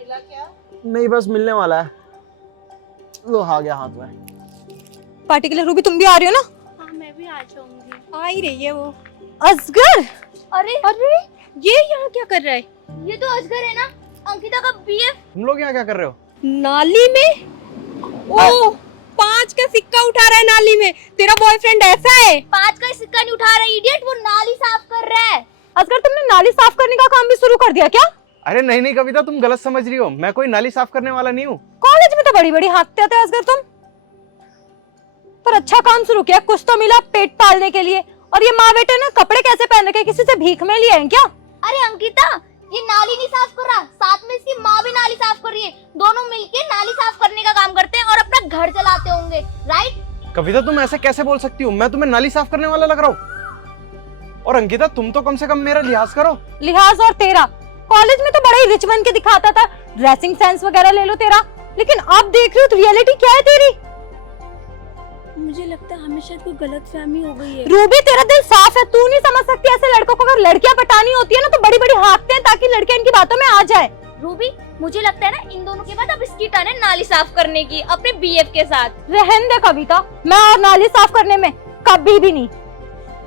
मिला क्या? नहीं, बस मिलने वाला है। लो आ गया हाथ में। पार्टी के लिए रूबी तुम भी आ रही हो ना? हाँ मैं भी आ जाऊंगी। आ ही रही है वो। असगर, अरे अरे ये यहाँ क्या कर रहा है? ये तो अजगर है ना, अंकिता का बीएफ। तुम लोग यहाँ क्या कर रहे हो? नाली में? ओ 5 का सिक्का उठा रहा है नाली में। तेरा बॉयफ्रेंड ऐसा है? 5 का सिक्का नहीं उठा रहा इडियट, वो नाली साफ कर रहा है। असगर तुमने नाली साफ करने का काम भी शुरू कर दिया क्या? अरे नहीं नहीं कविता, तुम गलत समझ रही हो। मैं कोई नाली साफ करने वाला नहीं हूँ। कॉलेज में तो बड़ी बड़ी हाँकते थे असगर तुम। पर अच्छा काम शुरू किया, कुछ तो मिला पेट पालने के लिए। और ये माँ बेटे ने कपड़े कैसे पहन रखे, किसी से भीख में लिए हैं क्या? अरे अंकिता, ये नाली नहीं साफ कर रहा, साथ में इसकी माँ भी नाली साफ कर रही है। दोनों मिलके नाली साफ करने का काम करते हैं और अपना घर चलाते होंगे, राइट? कविता तुम ऐसे कैसे बोल सकती हो? मैं तुम्हें नाली साफ करने वाला लग रहा हूँ? और अंकिता तुम तो कम से कम मेरा लिहाज करो। लिहाज और तेरा? कॉलेज में तो बड़ा ही रिच बन के दिखाता था, ड्रेसिंग सेंस वगैरह ले लो तेरा। लेकिन अब देख रही हो तो रियलिटी क्या है तेरी। मुझे लगता है हमें शायद कोई गलतफहमी हो गई है। रूबी तेरा दिल साफ है, तू नहीं समझ सकती ऐसे लड़कों को। अगर लड़कियां पटानी होती है ना तो बड़ी बड़ी हाँकते हैं ताकि लड़के इनकी बातों में आ जाए। रूबी, मुझे लगता है ना इन दोनों के बाद अब इसकी टर्न है नाली साफ करने की अपने बीएफ के साथ। रहने दे कविता, मैं और नाली साफ करने में कभी भी नहीं।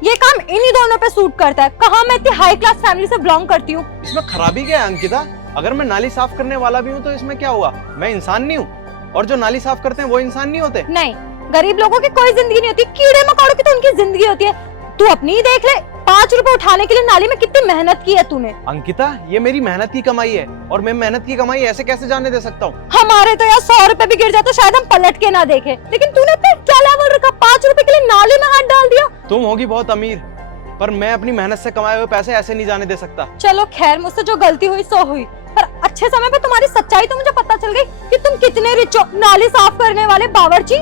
ये काम इन्हीं दोनों पे सूट करता है। कहाँ मैं इतनी हाई क्लास फैमिली से बिलोंग करती हूँ। इसमें खराबी क्या है अंकिता? अगर मैं नाली साफ करने वाला भी हूँ तो इसमें क्या हुआ? मैं इंसान नहीं हूँ? और जो नाली साफ करते हैं वो इंसान नहीं होते? नहीं, गरीब लोगों की कोई जिंदगी नहीं होती, कीड़े मकोड़ों की तो उनकी जिंदगी होती है। तू अपनी ही देख ले, 5 रुपए उठाने के लिए नाली में कितनी मेहनत की है तूने। अंकिता ये मेरी मेहनत की कमाई है और मैं मेहनत की कमाई ऐसे कैसे जाने दे सकता हूँ? हमारे तो यार 100 रुपए भी गिर जाए तो शायद हम पलट के ना देखे, लेकिन तूने इतना क्या लेवल रखा? 5 रुपए के लिए नाली में हाथ डाल दिया। तुम होगी बहुत अमीर, पर मैं अपनी मेहनत से कमाए हुए पैसे ऐसे नहीं जाने दे सकता। चलो खैर, मुझसे जो गलती हुई सो हुई, पर अच्छे समय पे तुम्हारी सच्चाई तो मुझे पता चल गई कि तुम कितने रिच हो। नाली साफ करने वाले बावर्ची।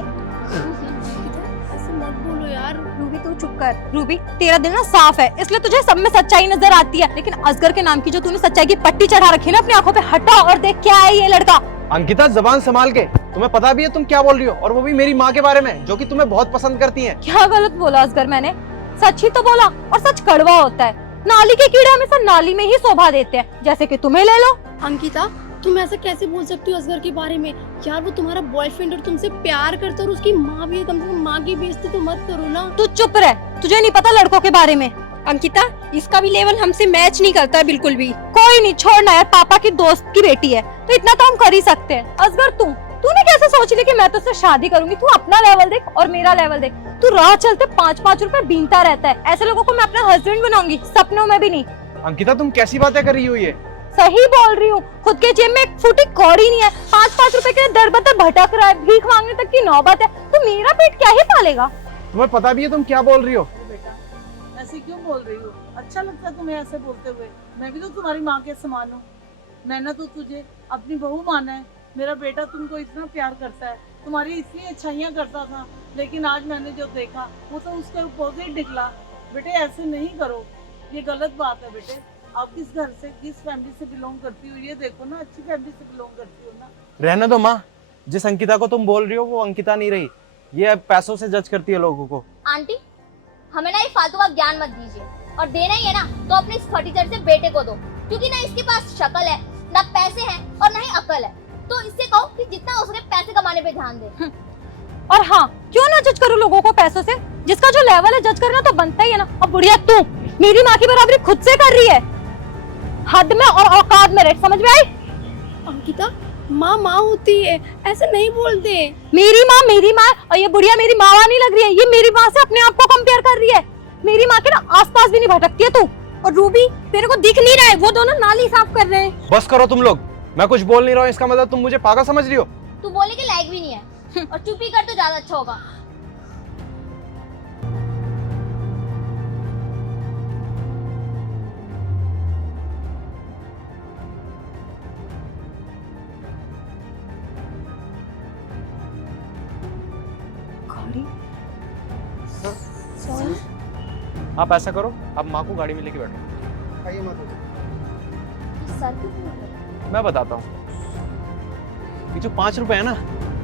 ऐसे मत बोलो यार। रूबी तू चुप कर। रूबी तेरा दिल ना साफ है, इसलिए तुझे सब में सच्चाई नजर आती है। लेकिन असगर के नाम की जो तूने सच्चाई की पट्टी चढ़ा रखी है ना अपनी आंखों पे, हटा और देख क्या है ये लड़का। अंकिता जबान संभाल के, तुम्हें पता भी है तुम क्या बोल रही हो, और वो भी मेरी माँ के बारे में जो कि तुम्हें बहुत पसंद करती है। क्या गलत बोला असगर मैंने? सच ही तो बोला, और सच कड़वा होता है। नाली के कीड़े हमेशा नाली में ही शोभा देते हैं, जैसे कि तुम्हें ले लो। अंकिता तुम ऐसा कैसे बोल सकती हो असगर के बारे में? यार वो तुम्हारा बॉयफ्रेंड और तुमसे प्यार करता है और उसकी माँ भी है, कम से कम माँ की बेइज्जती तो मत करो ना। तू चुप रह, तुझे नहीं पता लड़कों के बारे में। अंकिता इसका भी लेवल हमसे मैच नहीं करता बिल्कुल भी। कोई नहीं, छोड़ना यार, पापा की दोस्त की बेटी है तो इतना तो हम कर ही सकते हैं। असगर तूने कैसे सोच ली कि मैं तुझसे शादी करूंगी? तू अपना लेवल देख और मेरा लेवल देख। तू राह चलते 5-5 रुपए बीनता रहता है। ऐसे लोगों को मैं अपना हस्बैंड बनाऊंगी, सपनों में भी नहीं। अंकिता तुम कैसी बातें कर रही हो? ये सही बोल रही हूँ, खुद के जेब में एक फुटी कौड़ी नहीं है, 5-5 रुपए के लिए दर बदर भटक रहा है, भीख मांगने तक की नौबत है। तो मेरा पेट क्या ही पालेगा? तुम्हें पता भी है तुम क्या बोल रही हो? बेटा ऐसे क्यों बोल रही हो? अच्छा लगता है तुम्हें ऐसे बोलते हुए? मैं भी तो तुम्हारी माँ के समान हूँ। मैंने तो तुझे अपनी बहू माना है। मेरा बेटा तुमको इतना प्यार करता है, तुम्हारी इतनी अच्छाइयाँ करता था, लेकिन आज मैंने जो देखा वो तो उसके अपोजिट निकला। बेटे ऐसे नहीं करो, ये गलत बात है। बेटे आप किस घर से, किस फैमिली से बिलोंग करती हो ये देखो ना, अच्छी फैमिली से बिलोंग करती हो ना। रहने दो माँ, जिस अंकिता को तुम बोल रही हो वो अंकिता नहीं रही। ये अब पैसों से जज करती है लोगों को। आंटी, हमें ना ये फालतू का ज्ञान मत दीजिए, और देना ही है ना तो अपने इस फटीचर से बेटे को दो, क्योंकि ना इसके पास शक्ल है, ना पैसे हैं और ना ही अकल है। तो इससे कहो कि जितना हो सके पैसे कमाने पे ध्यान दे। और हाँ, क्यों ना जज करूँ लोगों को पैसों से? जिसका जो लेवल है जज करना तो बनता ही है ना। अब बुढ़िया तू मेरी माँ की बराबरी खुद से कर रही है। हद में और औकात में रह, समझ में आई? अंकिता माँ माँ होती है, ऐसे नहीं बोलते। मेरी माँ और ये बुढ़िया मेरी माँ नहीं लग रही है। ये मेरी माँ से अपने आप को कंपेयर कर रही है। मेरी माँ के ना आसपास भी नहीं भटकती है तू। और रूबी तेरे को दिख नहीं रहा है, वो दोनों नाली साफ कर रहे हैं। बस करो तुम लोग, मैं कुछ बोल नहीं रहा हूँ, इसका मतलब तुम मुझे पागल समझ रही हो? तू बोलने के लायक भी नहीं है, और चुप ही कर तो ज्यादा अच्छा होगा। आप ऐसा करो, आप माँ को गाड़ी में लेके बैठो। आइए माँ। सर क्यों घूम रहे हो? मैं बताता हूँ, ये जो 5 रुपए है ना,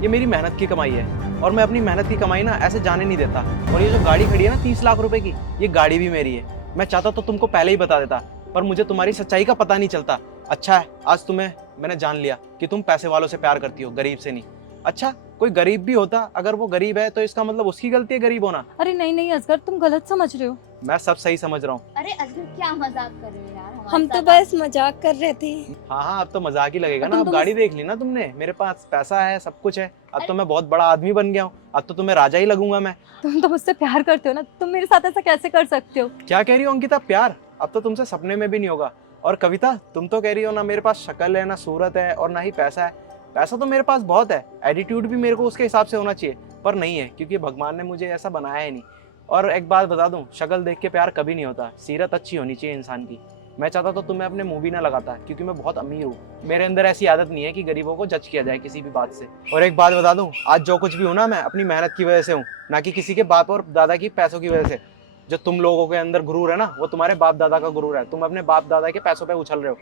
ये मेरी मेहनत की कमाई है, और मैं अपनी मेहनत की कमाई ना ऐसे जाने नहीं देता। और ये जो गाड़ी खड़ी है ना 30 लाख रुपए की, ये गाड़ी भी मेरी है। मैं चाहता तो तुमको पहले ही बता देता, पर मुझे तुम्हारी सच्चाई का पता नहीं चलता। अच्छा है आज तुम्हें मैंने जान लिया कि तुम पैसे वालों से प्यार करती हो, गरीब से नहीं। अच्छा, कोई गरीब भी होता, अगर वो गरीब है तो इसका मतलब उसकी गलती है गरीब होना? अरे नहीं नहीं असगर, तुम गलत समझ रहे हो। मैं सब सही समझ रहा हूँ। अरे असगर क्या मजाक कर रहे हो यार, हमारे हम तो साथ बस मजाक कर रहे थे। हाँ हाँ, अब तो मजाक ही लगेगा ना। तुम अब तो गाड़ी देख ली ना तुमने, मेरे पास पैसा है, सब कुछ है। अब तो मैं बहुत बड़ा आदमी बन गया हूँ, अब तो तुम्हें राजा ही लगूंगा मैं। तुम तो मुझसे प्यार करते हो ना, तुम मेरे साथ ऐसा कैसे कर सकते हो? क्या कह रही हो अंकिता, प्यार? अब तो तुमसे सपने में भी नहीं होगा। और कविता, तुम तो कह रही हो ना मेरे पास शक्ल है, ना सूरत है, और ना ही पैसा है। पैसा तो मेरे पास बहुत है, एटीट्यूड भी मेरे को उसके हिसाब से होना चाहिए, पर नहीं है, क्योंकि भगवान ने मुझे ऐसा बनाया ही नहीं। और एक बात बता दूं, शक्ल देख के प्यार कभी नहीं होता, सीरत अच्छी होनी चाहिए इंसान की। मैं चाहता तो तुम्हें अपने मुंह भी ना लगाता, क्योंकि मैं बहुत अमीर हूँ। मेरे अंदर ऐसी आदत नहीं है कि गरीबों को जज किया जाए किसी भी बात से। और एक बात बता दूं, आज जो कुछ भी हूं ना, मैं अपनी मेहनत की वजह से हूँ, ना कि किसी के बाप और दादा की पैसों की वजह से। जो तुम लोगों के अंदर गुरूर है ना, वो तुम्हारे बाप दादा का गुरूर है। तुम अपने बाप दादा के पैसों पे उछल रहे हो।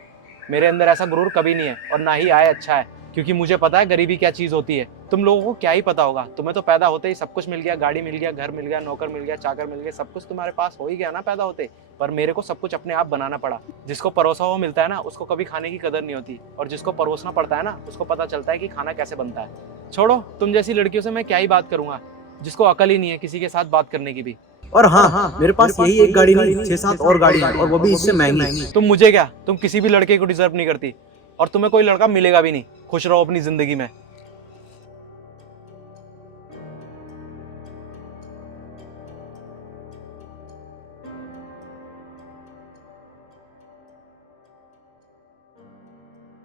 मेरे अंदर ऐसा गुरूर कभी नहीं है, और ना ही आए अच्छा है, क्योंकि मुझे पता है गरीबी क्या चीज होती है। तुम लोगों को क्या ही पता होगा, तुम्हें तो पैदा होते ही सब कुछ मिल गया, गाड़ी मिल गया, घर मिल गया, नौकर मिल गया, चाकर मिल गया, सब कुछ तुम्हारे पास हो ही गया ना पैदा होते। पर मेरे को सब कुछ अपने आप बनाना पड़ा। जिसको परोसा हुआ मिलता है ना, उसको कभी खाने की कदर नहीं होती, और जिसको परोसना पड़ता है ना, उसको पता चलता है कि खाना कैसे बनता है। छोड़ो, तुम जैसी लड़कियों से मैं क्या ही बात करूंगा, जिसको अकल ही नहीं है किसी के साथ बात करने की भी। और हाँ, मेरे पास यही एक गाड़ी नहीं, 6-7 और गाड़ी है, और वो भी इससे महंगी। तुम मुझे क्या, तुम किसी भी लड़के को डिजर्व नहीं करती, और तुम्हें कोई लड़का मिलेगा भी नहीं। खुश रहो अपनी जिंदगी में।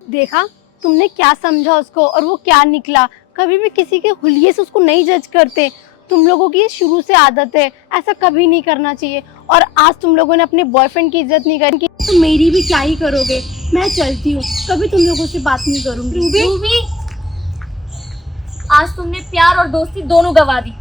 देखा तुमने क्या समझा उसको, और वो क्या निकला। कभी भी किसी के हुलिये से उसको नहीं जज करते। तुम लोगों की ये शुरू से आदत है, ऐसा कभी नहीं करना चाहिए। और आज तुम लोगों ने अपने बॉयफ्रेंड की इज्जत नहीं करी, तो मेरी भी क्या ही करोगे। मैं चलती हूँ, कभी तुम लोगों से बात नहीं करूंगी। रूबी, आज तुमने प्यार और दोस्ती दोनों गवा दी।